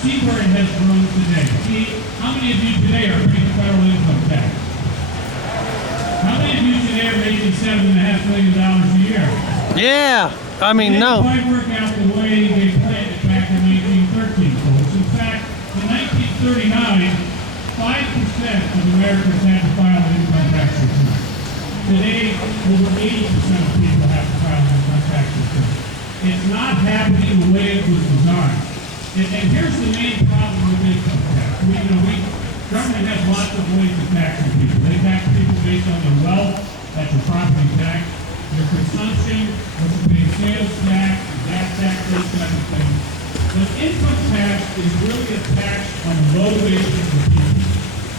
See where it has grown today. See, how many of you today are paying federal income tax? How many of you today are making $7.5 million a year? Yeah, I mean, no. It didn't quite work out the way they planned it back in 1913, folks. In fact, in 1939, 5% of Americans had to file an income tax return. Today, over 80% of people have to file an income tax return. It's not happening the way it was designed. And here's the main problem with income tax. Government has lots of ways of taxing people. They tax people based on their wealth, that's your property tax, your consumption, what you pay sales tax, gas tax, those kind of things. But income tax is really a tax on the motivation of people.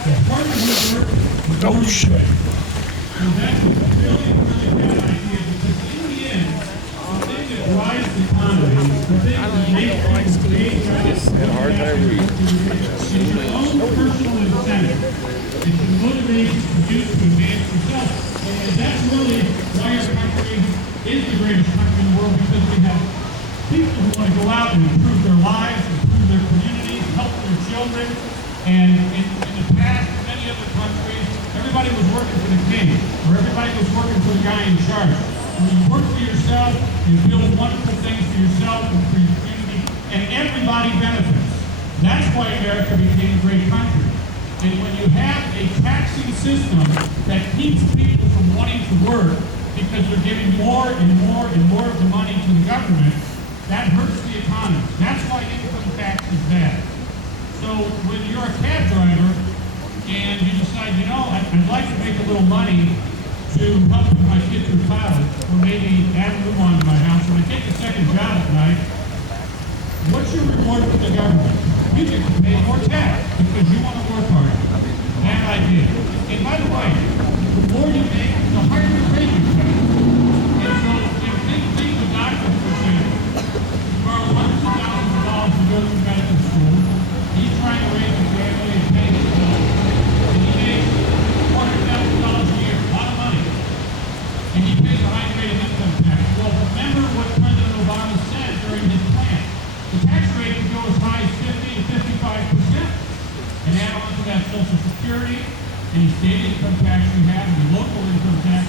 The harder you work, the more you pay. So that's a really, really bad idea because in the end, the thing that drives the economy, the thing that makes people pay taxes, is your own personal incentive. It's the motivation for you to advance yourself. And that's really why our country is the greatest country in the world, because we have people who want to go out and improve their lives, improve their communities, help their children. And in the past, in many other countries, everybody was working for the king, or everybody was working for the guy in charge. When you work for yourself, you build wonderful things for yourself and for your community, and everybody benefits. That's why America became a great country. And when you have a taxing system that keeps people from wanting to work because they're giving more and more and more of the money to the government, that hurts the economy. That's why income tax is bad. So when you're a cab driver and you decide, I'd like to make a little money to help put my kid through college, or maybe add a room onto my house, when I take a second job at night, what's your reward from the government? You get to pay more tax because you want to work hard. Bad idea. And by the way, the more you make, the higher the rate you pay. And so, think the doctor, for example, borrows hundreds of thousands of dollars to go to medical school. He's trying to raise his family and pay his bills. And he makes $400,000 a year, a lot of money. And he pays a high rate of income tax. Well, remember what President Obama said during his plan. The tax rate can go as high as 50 to 55%. And add on to that Social Security, any state income tax you have, and the local income tax,